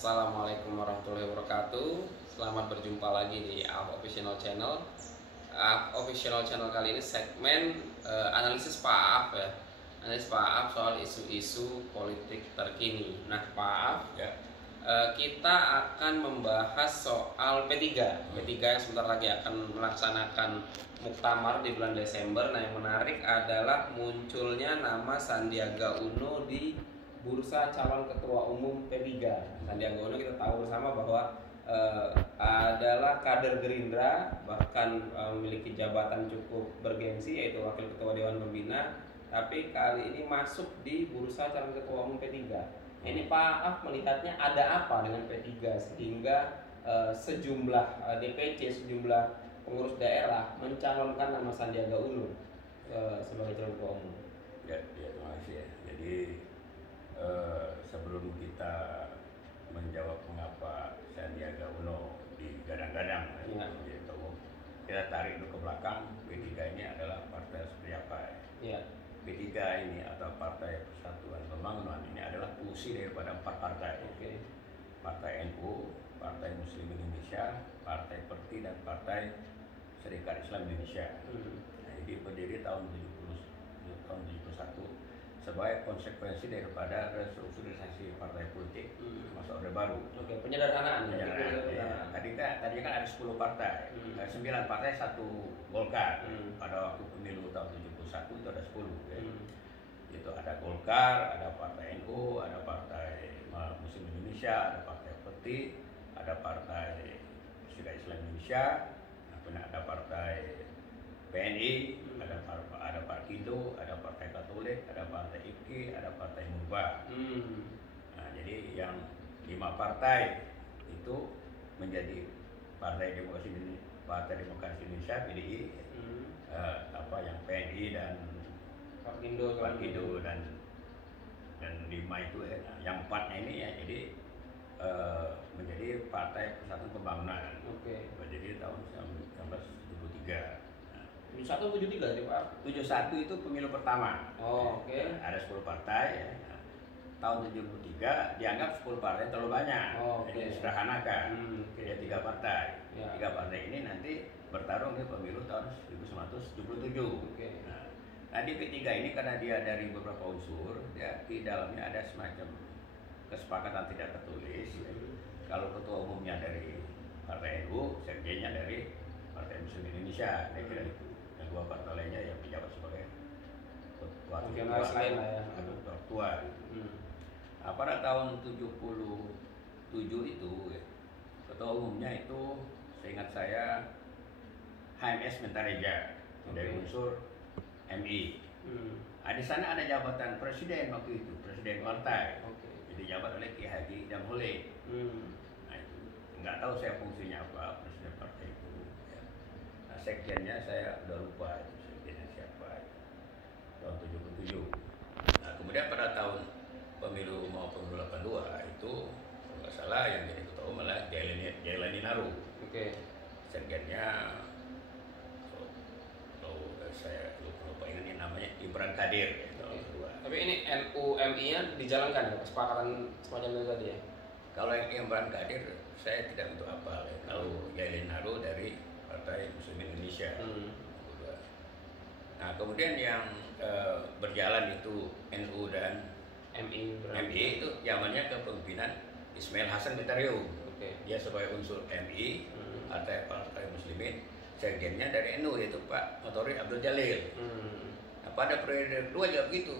Assalamualaikum warahmatullahi wabarakatuh. Selamat berjumpa lagi di AF Official Channel. AF Official Channel kali ini segmen analisis Pak Aaf ya. Analisis Pak Aaf soal isu-isu politik terkini. Nah, Pak Aaf ya, kita akan membahas soal P3 yang sebentar lagi akan melaksanakan muktamar di bulan Desember. Nah, yang menarik adalah munculnya nama Sandiaga Uno di bursa calon ketua umum P3. Sandiaga Uno kita tahu bersama bahwa adalah kader Gerindra, bahkan memiliki jabatan cukup bergengsi yaitu Wakil Ketua Dewan Pembina, tapi kali ini masuk di bursa calon ketua umum P3. Ini Pak Aaf melihatnya ada apa dengan P3 sehingga sejumlah DPC, sejumlah pengurus daerah mencalonkan nama Sandiaga Uno sebagai calon ketua umum. Ya, terima kasih ya. Jadi sebelum kita menjawab mengapa Sandiaga Uno digadang-gadang gitu, kita tarik dulu ke belakang. P3 ini adalah partai seperti apa ya? P3 ini atau Partai Persatuan Pembangunan ini adalah fungsi daripada 4 partai. Partai NU, Partai Muslim Indonesia, Partai Perti, dan Partai Serikat Islam Indonesia. Nah, jadi berdiri tahun 71 sebagai konsekuensi daripada restrukturisasi partai politik masa Orde Baru. Penyederhanaan. Ya. Tadi kan ada 10 partai, 9 partai, 1 Golkar. Pada waktu pemilu tahun 71 itu ada 10 ya. Itu ada Golkar, ada Partai NU, ada Partai Muslim Indonesia, ada Partai Perti, ada Partai Serikat Islam Indonesia, ada Partai PNI, ada Partido, ada Partai Katolik, ada Partai IPKI, ada Partai Murba. Nah, jadi yang 5 partai itu menjadi Partai Demokrasi Indonesia (PDI), yang PNI dan Partido dan 5 itu ya. Nah, yang 4-nya ini ya jadi menjadi Partai Persatuan Pembangunan. Berdiri tahun 1973. 7173 nih Pak. 71 itu pemilu pertama. Ada 10 partai ya. Nah, tahun 73 dianggap 10 partai terlalu banyak. Jadi disederhanakan. Jadi 3 partai. 3 partai ini nanti bertarung di pemilu tahun 1977. Nah, di P3 ini karena dia dari beberapa unsur, ya, di dalamnya ada semacam kesepakatan tidak tertulis. Kalau ketua umumnya dari Partai NU, sekjennya dari Partai Muslim Indonesia, saya kira itu. Dan 2 partai lainnya yang menjabat sebagai ketua tua. Nah, pada tahun 77 itu ya, ketua umumnya itu seingat saya HMS Mentareja dari unsur MI. Nah, di sana ada jabatan presiden waktu itu, presiden partai. Jadi jabat oleh Ki Haji Jamhule. Nah, itu nggak tahu saya fungsinya apa presiden partai itu. Nah, sekjennya saya udah lupa itu sekjennya siapa itu. Tahun 77. Nah, kemudian pada tahun pemilu 82 itu kalau nggak salah yang jadi ketua umum adalah Jailani Naru. Sekjennya saya lupa ini namanya Imran Kadir ya, Tapi ini NU MI-nya dijalankan ya, kesepakatan semacam itu tadi ya? Kalau yang Imran Kadir saya tidak untuk apa ya. Kalau Jailani Naru dari Partai Muslim Indonesia. Nah, kemudian yang berjalan itu NU dan MI itu zamannya kepemimpinan Ismail Hasan Bitarium. Dia sebagai unsur MI, Partai Muslimin, sekjennya dari NU yaitu Pak Motori Abdul Jalil. Nah, pada periode kedua juga begitu.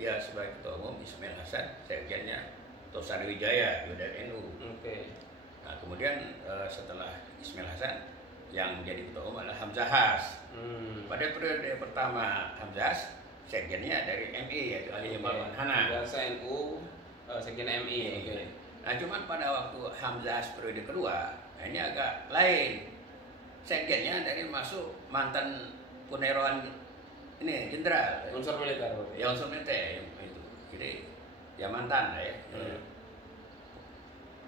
Dia sebagai ketua umum Ismail Hasan, sekjennya Tosari Wijaya dari NU. Nah, kemudian setelah Ismail Hasan yang menjadi ketua umum adalah Hamzah Has. Pada periode pertama Hamzah Has, sekjennya dari MI yaitu Ali Imran Hanan. NU, sekjen MI. Nah, cuman pada waktu Hamzah Has periode kedua, nah ini agak lain. Sekjennya dari masuk mantan Purnawirawan ini jenderal, unsur militer. Ya, unsur militer itu. Jadi ya mantan ya.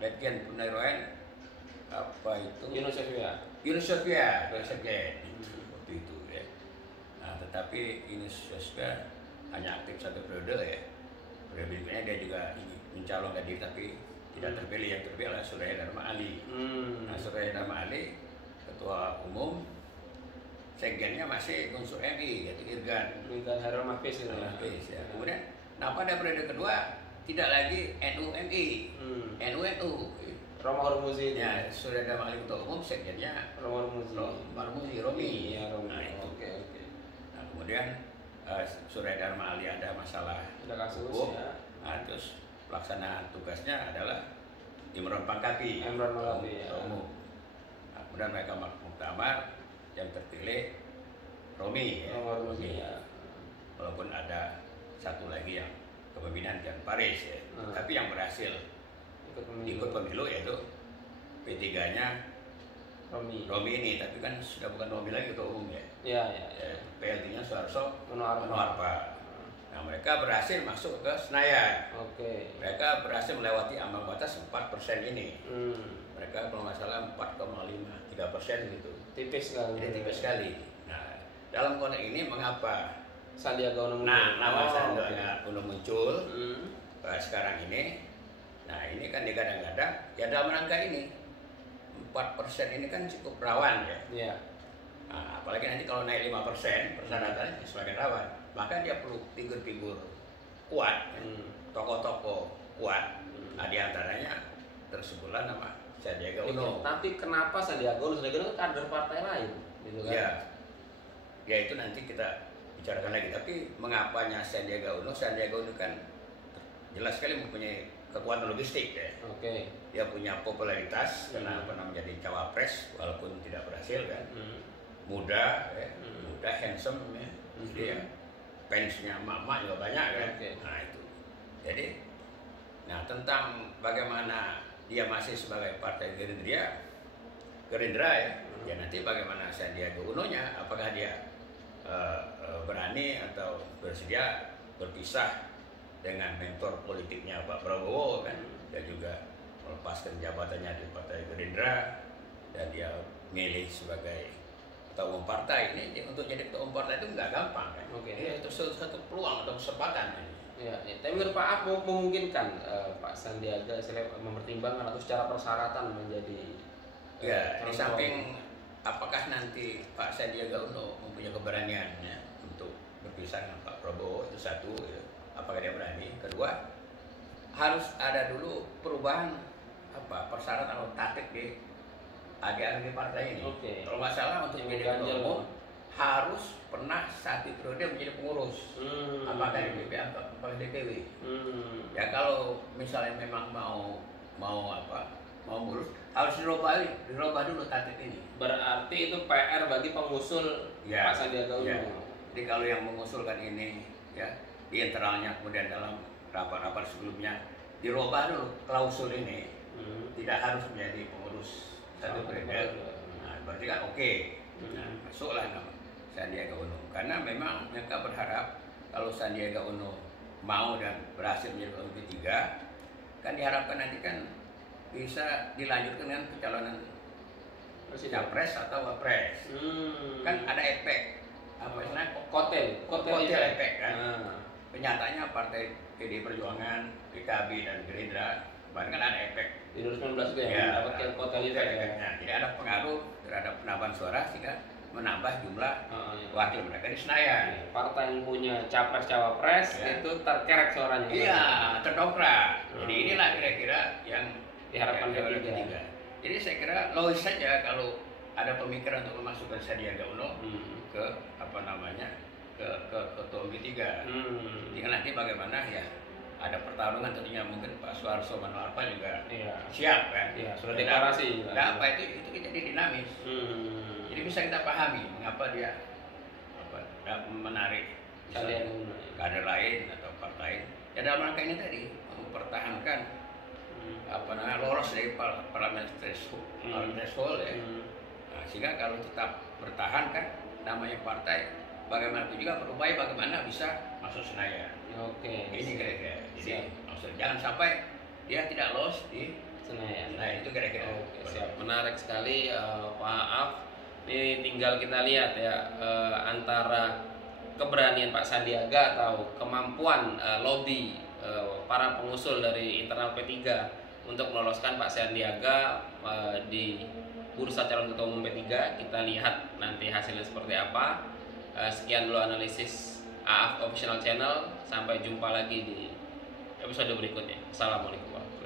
Letjen Purnawirawan apa itu? Yunus Sofia sekjen waktu itu ya. Nah, tetapi Yunus Sofia hanya aktif 1 periode ya. Periode berikutnya dia juga mencalonkan diri tapi tidak terpilih. Yang terpilih adalah Surya Dharma Ali. Nah, Surya Dharma Ali ketua umum, sekjennya masih unsur MI, yaitu Irgan Hairul Mahfiz ya. Kemudian, nah pada periode kedua tidak lagi NU MI, NU Romo Hormuzi ya, Surya Dharma Ali ketua umum, sekjennya Romi. Iya, Romi. Nah itu. Oke. Nah kemudian Surya Dharma Ali ada masalah kasus hukum, ya. nah, terus pelaksanaan tugasnya adalah Imron Pangkapi, ya. umum. Nah, kemudian mereka muktamar, yang terpilih Romi ya. Walaupun ada satu lagi yang kepemimpinan Jan Paris ya. Tapi yang berhasil ikut pemilu yaitu P3-nya Romi ini, tapi kan sudah bukan Romi lagi ketua umum ya. Iya. PLT-nya Soeharto Monoarfa. Nah, mereka berhasil masuk ke Senayan. Mereka berhasil melewati ambang batas 4% ini. Mereka kalau nggak salah 4,53% gitu. Tipis sekali. Jadi tipis sekali. Nah, dalam konteks ini mengapa Sandiaga Uno muncul? Nah, nama Sandiaga Uno muncul sekarang ini. Nah, ini kan digadang-gadang ya dalam rangka ini 4% ini kan cukup rawan ya. Iya. Nah, apalagi nanti kalau naik 5% persyaratannya semakin rawan. Maka dia perlu figur-figur kuat, ya. Tokoh-tokoh kuat. Nah, diantaranya tersebutlah nama Sandiaga Uno. Tapi kenapa Sandiaga Uno? Sandiaga Uno kader partai lain, gitu kan? Ya, ya itu nanti kita bicarakan lagi. Tapi mengapanya Sandiaga Uno? Sandiaga Uno kan jelas sekali mempunyai kekuatan logistik ya. Dia punya popularitas karena pernah menjadi cawapres walaupun tidak berhasil kan. Muda, ya. Muda, handsome ya. Jadi ya, fansnya emak-emak juga banyak kan. Nah itu. Jadi, nah tentang bagaimana dia masih sebagai partai Gerindra ya. Ya nanti bagaimana Sandiaga Uno-nya, apakah dia berani atau bersedia berpisah dengan mentor politiknya Pak Prabowo kan, dia juga melepaskan jabatannya di Partai Gerindra dan dia milih sebagai ketua umum partai. Ini untuk jadi ketua umum partai itu nggak gampang kan. Itu satu peluang atau kesempatan ini. Ya. Tapi menurut Pak Af memungkinkan Pak Sandiaga mempertimbangkan atau secara persyaratan menjadi di samping apakah nanti Pak Sandiaga Uno mempunyai keberanian ya, untuk berpisah dengan Pak Prabowo, itu satu ya. Apakah dia berani? Kedua, harus ada dulu perubahan persyaratan atau tatip di AG partai ini. Kalau nggak salah untuk menjadi ketua umum harus pernah satu periode menjadi pengurus. Apakah di DPP atau DPW? Ya kalau misalnya memang mau ngurus harus dirubah dulu tatip ini. Berarti itu PR bagi pengusul Pak Sandiaga Uno. Jadi kalau yang mengusulkan ini ya di internalnya, kemudian dalam rapat-rapat sebelumnya dirubah dulu klausul ini, tidak harus menjadi pengurus satu periode. Nah, berarti kan oke. Nah, masuklah nama Sandiaga Uno karena memang mereka berharap kalau Sandiaga Uno mau dan berhasil menjadi ketua umum P3 kan diharapkan nanti kan bisa dilanjutkan dengan pencalonan capres atau wapres. Kan ada efek kotel efek kan. Kenyataannya partai PD Perjuangan, PKB dan Gerindra kemarin kan ada efek di 2019 itu ya, mendapatkan kotel efek. Jadi ada pengaruh terhadap penambahan suara sehingga menambah jumlah wakil mereka di Senayan. Partai yang punya capres cawapres itu terkerek suaranya. Iya, terdongkrak. Jadi inilah kira-kira yang diharapkan P3. Jadi saya kira logis saja kalau ada pemikiran untuk memasukkan Sandiaga Uno ke ke ketua umum P3. Tinggal nanti bagaimana ya, ada pertarungan tentunya, mungkin Pak Soeharto Monoarfa juga siap kan. Sudah deklarasi. Nah, apa itu jadi dinamis. Jadi bisa kita pahami mengapa dia menarik kader lain atau partai. Ya dalam rangka ini tadi mempertahankan lolos dari parliamentary threshold ya. Nah, sehingga kalau tetap bertahan kan namanya partai, bagaimana itu juga berupaya bagaimana bisa masuk Senayan. Ini kira-kira. Jadi jangan sampai dia tidak lolos di Senayan. Nah itu kira-kira. Siap. Menarik sekali Pak Af. Ini tinggal kita lihat ya antara keberanian Pak Sandiaga atau kemampuan lobby para pengusul dari internal P3 untuk meloloskan Pak Sandiaga di bursa calon ketua umum P3. Kita lihat nanti hasilnya seperti apa. Sekian dulu analisis AAF Official Channel. Sampai jumpa lagi di episode berikutnya. Assalamualaikum warahmatullahi wabarakatuh.